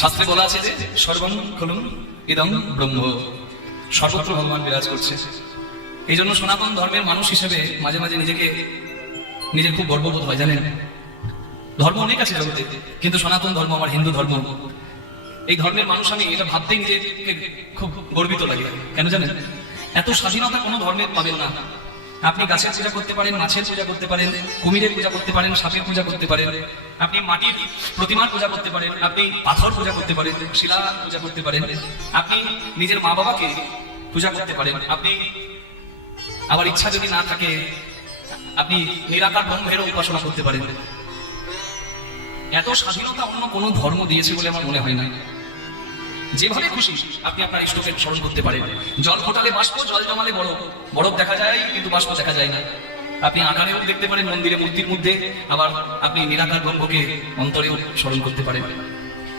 শাস্ত্রে বলা আছে যে সর্বং খলু ইদং ব্রহ্ম, সর্বত্র ভগবান বিরাজ করছে। এই জন্য সনাতন ধর্মের মানুষ হিসেবে মাঝে মাঝে নিজের খুব গর্ববোধ হয়। জানেন, ধর্ম অনেক আছে জগতে, কিন্তু সনাতন ধর্ম আমার হিন্দু ধর্ম, এই ধর্মের মানুষ আমি, এটা ভাবতেই নিজেকে খুব গর্বিত লাগে। কেন জানেন? এত স্বাধীনতা কোনো ধর্মের পাবেন না। আপনি গাছের পূজা করতে পারেন, মাছের পূজা করতে পারেন, কুমিরের পূজা করতে পারেন, সাপের পূজা করতে পারেন, আপনি মাটির প্রতিমার পূজা করতে পারেন, আপনি পাথর পূজা করতে পারেন, শিলা পূজা করতে পারেন, আপনি নিজের মা বাবাকে পূজা করতে পারেন, আপনি আবার ইচ্ছা যদি না থাকে আপনি নিরাকার ব্রহ্মেরও উপাসনা করতে পারেন। এত স্বাধীনতা অন্য কোনো ধর্ম দিয়েছে বলে আমার মনে হয় না। যেভাবে খুশি আপনি আপনার ইষ্টকে স্মরণ করতে পারেন। জল ফোটালে বাষ্প, জল জমালে বরফ, বরফ দেখা যায় কিন্তু বাষ্প দেখা যায় না। আপনি আকারেও দেখতে পারেন মন্দিরে, মূর্তির মধ্যে, আবার আপনি নিরাকার ব্রহ্মকে অন্তরেও স্মরণ করতে পারেন।